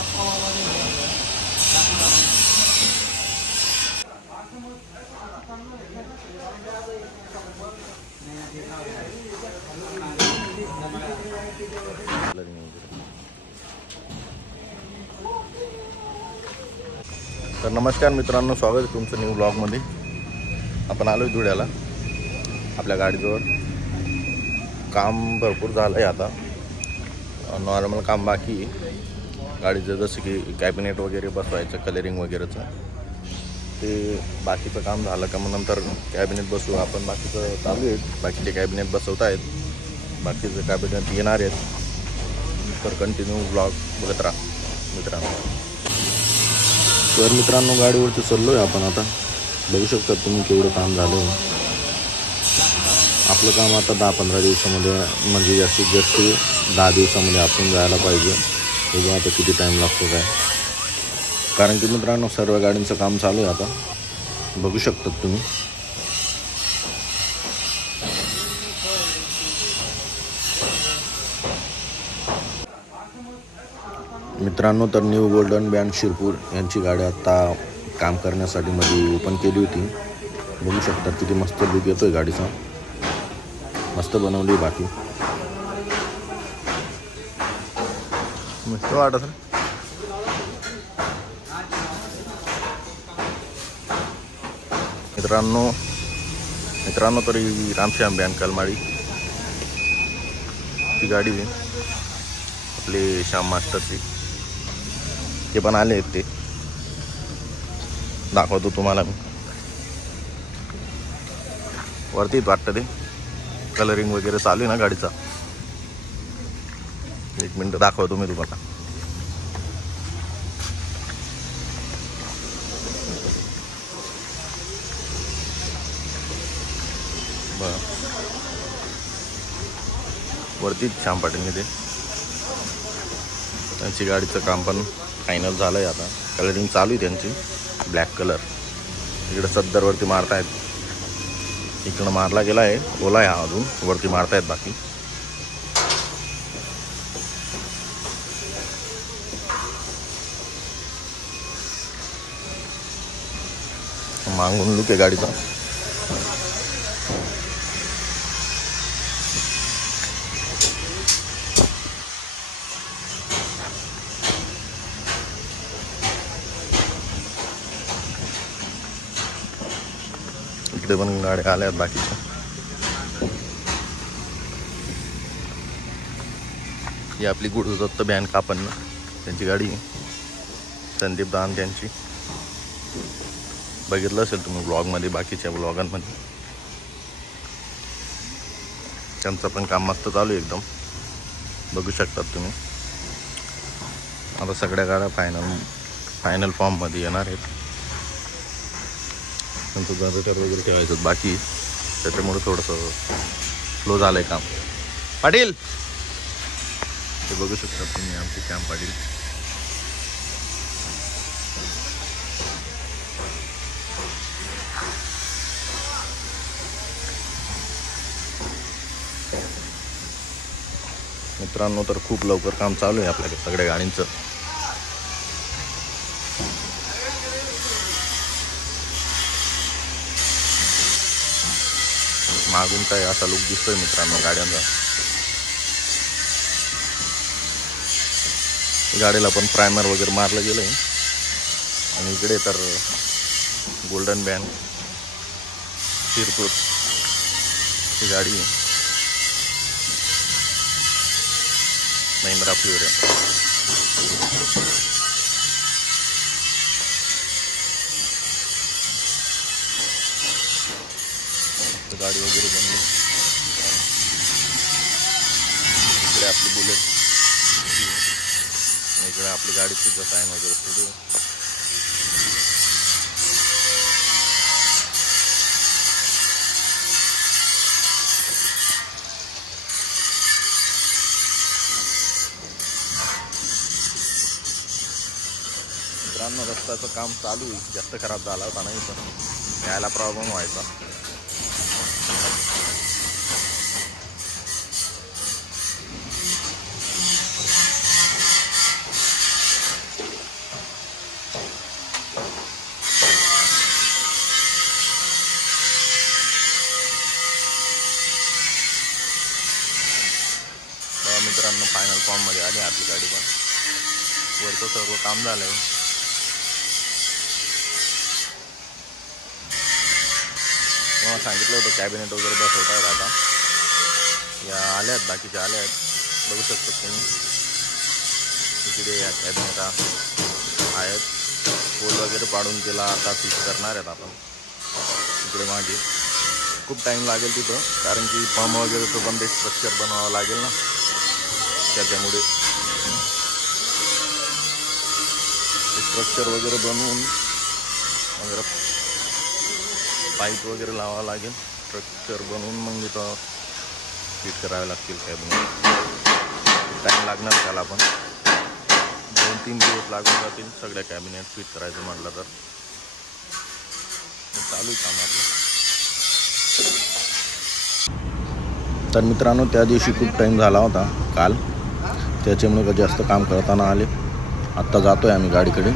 तर नमस्कार मित्रांनो, स्वागत आहे तुमचं न्यू ब्लॉगमध्ये। आपण आलो आहे धुळ्याला। आपल्या गाडीजवळ काम भरपूर झालं आहे, आता नॉर्मल काम बाकी आहे गाडीचं, जसं की कॅबिनेट वगैरे बसवायचं, कलरिंग वगैरेचं ते बाकीचं काम झालं का मग नंतर कॅबिनेट बसवू आपण। बाकीचं चालू आहे, बाकीचे कॅबिनेट बसवत आहेत, बाकीचं कॅबिनेट येणार आहेत। तर कंटिन्यू ब्लॉग बघत राहा मित्रांनो। तर मित्रांनो, गाडीवरती चाललो आहे आपण आता। बघू शकता तुम्ही केवढं काम झालं आहे। आपलं काम आता 10-15 दिवसामध्ये, म्हणजे जास्तीत जास्त 10 दिवसामध्ये आपण जायला पाहिजे। बघू आता किती टाईम लागतो काय, कारण की मित्रांनो सर्व गाड्यांचं काम चालू आहे आता, बघू शकतात तुम्ही। मित्रांनो, तर न्यू गोल्डन बँड शिरपूर यांची गाडी आता काम करण्यासाठी मध्ये ओपन केली होती। बघू शकता किती मस्त लुक येतोय गाडीचा, मस्त बनवली बाकी मस्त वाटत। मित्रांनो तरी रामश्याम बँड कलमाडी ती गाडी आहे आपले श्याम मास्टरची, ते पण आले आहेत, ते दाखवतो तुम्हाला मी। वरतीच वाटतं ते कलरिंग वगैरे चालू आहे ना गाडीचा, एक मिनिट दाखवतो मी तुम्हाला। बरं, वरतीच श्याम पाटील ते त्यांची गाडीचं काम पण फायनल झालं आहे, आता कलरिंग चालू आहे त्यांची, ब्लॅक कलर। इकडे सद्दरवरती मारतायत, इकडं मारला गेला आहे, ओला आहे हा, अजून वरती मारतायत बाकी। मागून लुक आहे गाडीचा। इकडे पण गाड्या आल्या आहेत बाकीच्या। ही आपली गुरुदत्त बँड कापण त्यांची गाडी, संदीप दान त्यांची, बघितलं असेल तुम्ही ब्लॉगमध्ये, बाकीच्या ब्लॉगांमध्ये त्यांचं पण काम मस्त चालू आहे एकदम, बघू शकतात तुम्ही। आता सगळ्या गाड्या फायनल फॉर्ममध्ये येणार आहेत। त्यांचं जनरेटर वगैरे ठेवायचं बाकी, त्याच्यामुळे थोडंसं स्लो झालं आहे काम। पाटील ते बघू शकता तुम्ही, आमचे श्याम पाटील। मित्रांनो, तर खूप लवकर काम चालू आहे आपल्याकडे सगळ्या गाड्यांचं। मागून काय असा लुक दिसतोय मित्रांनो गाड्यांचा। गाडीला पण प्रायमर वगैरे मारलं गेलंय, आणि इकडे तर गोल्डन बँड शिरपूर ही गाडी आहे, महिंद्रा फ्युरी। गाडी वगैरे बनली, इकडे आपली बुलेट, इकडे आपली गाडीची डिझाईन वगैरे सुरू। मित्रांनो, रस्त्याचं काम चालू आहे, जास्त खराब झाला होता नाही तर यायला प्रॉब्लेम व्हायचा। फॉर्ममध्ये आली आपली गाडी पण. वरचं सर्व काम झालं आहे. मला सांगितलं होतं कॅबिनेट वगैरे बसवत आहेत आता. या आल्या आहेत, बाकीच्या आल्या आहेत, बघू शकता तुम्ही. इकडे या कॅबिनेट आहेत, पोल वगैरे पाडून त्याला आता फिट करणार आहेत आपण. इकडे मागे खूप टाईम लागेल तिथं, कारण की पंप वगैरेचं पण ते स्ट्रक्चर बनवावं लागेल ना, त्याच्यामुळे स्ट्रक्चर वगैरे बनवून वगैरे पाईप वगैरे लावावं लागेल. स्ट्रक्चर बनवून मग इथं फिट करावे लागतील कॅबिनेट. टाईम लागणार त्याला पण 2-3 दिवस लागून जातील सगळ्या कॅबिनेट फिट करायचं म्हटलं तर. चालू काम आपलं. तर मित्रांनो, त्या दिवशी खूप टाईम झाला होता काल, त्याच्यामुळे जास्त काम करताना आले. आत्ता जातो आहे आम्ही गाडीकडे.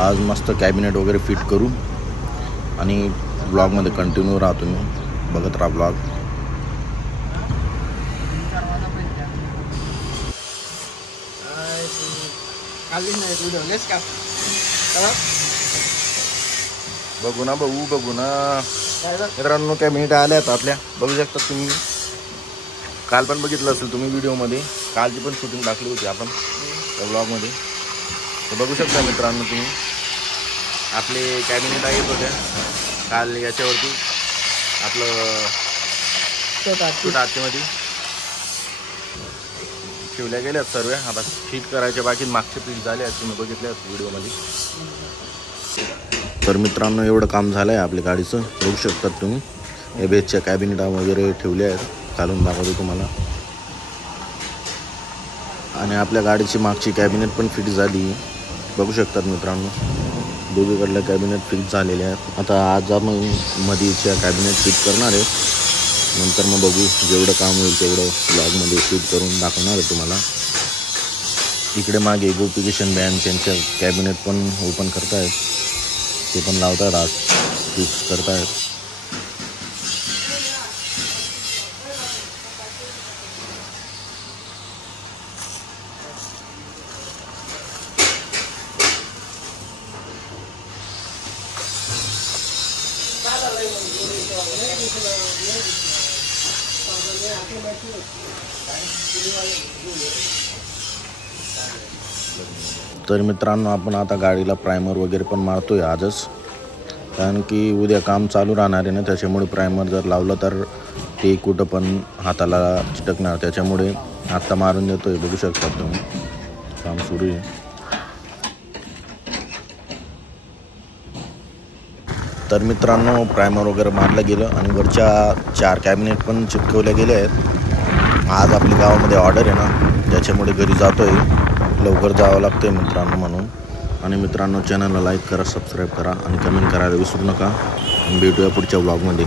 आज मस्त कॅबिनेट वगैरे फिट करू आणि ब्लॉगमध्ये कंटिन्यू राहतो मी, बघत राहा ब्लॉग. बघू ना बघू ना मित्रांनो, कॅबिनेट आल्या आहेत आपल्या, बघू शकता तुम्ही. काल पण बघितलं असेल तुम्ही व्हिडिओमध्ये, कालची पण शूटिंग टाकली होती आपण त्या ब्लॉगमध्ये. तर बघू शकता मित्रांनो तुम्ही, आपले कॅबिनेट येत होत्या काल याच्यावरती आपलं छोट्या हातीमध्ये ठेवल्या गेल्यात सर्व. आता फिट करायच्या बाकी मागचे फिट झाले आहेत, तुम्ही बघितले व्हिडिओमध्ये. तर मित्रांनो, एवढं काम झालं आहे आपल्या गाडीचं, बघू शकतात तुम्ही. एबीएसच्या कॅबिनेट वगैरे ठेवले आहेत, घालून दाखवतो तुम्हाला. आणि आपल्या गाडीची मागची कॅबिनेट पण फिट झाली, बघू शकतात मित्रांनो. दोघीकडल्या कॅबिनेट फिट झालेले आहेत. आता आज आपण मधीच्या कॅबिनेट फिट करणार आहे, नंतर मग बघू, जेवढं काम होईल तेवढं ब्लॉगमध्ये शूट करून दाखवणार आहे तुम्हाला. इकडे मागे गोपिकेशन बँड त्यांच्या कॅबिनेट पण ओपन करतायत, ते पण लावतात आज, फिक्स करतायत. तर मित्रांनो, आपण आता गाडीला प्रायमर वगैरे पण मारतोय आजच, कारण की उद्या काम चालू राहणार आहे ना, त्याच्यामुळे प्रायमर जर लावलं तर ते कुठं पण हाताला चिटकणार, त्याच्यामुळे आत्ता मारून देतोय. बघू शकता तुम्ही, काम सुरू आहे. तर मित्रांनो, प्रायमर वगैरे मारलं गेलं आणि वरच्या 4 कॅबिनेट पण चिटकवल्या गेल्या आहेत. आज आपल्या गावामध्ये ऑर्डर आहे ना, त्याच्यामुळे घरी जातो आहे, लवकर जावं लागतं आहे मित्रांनो म्हणून. आणि मित्रांनो, चॅनलला लाईक करा, सबस्क्राईब करा आणि कमेंट करायला विसरू नका. भेटूया पुढच्या ब्लॉगमध्ये.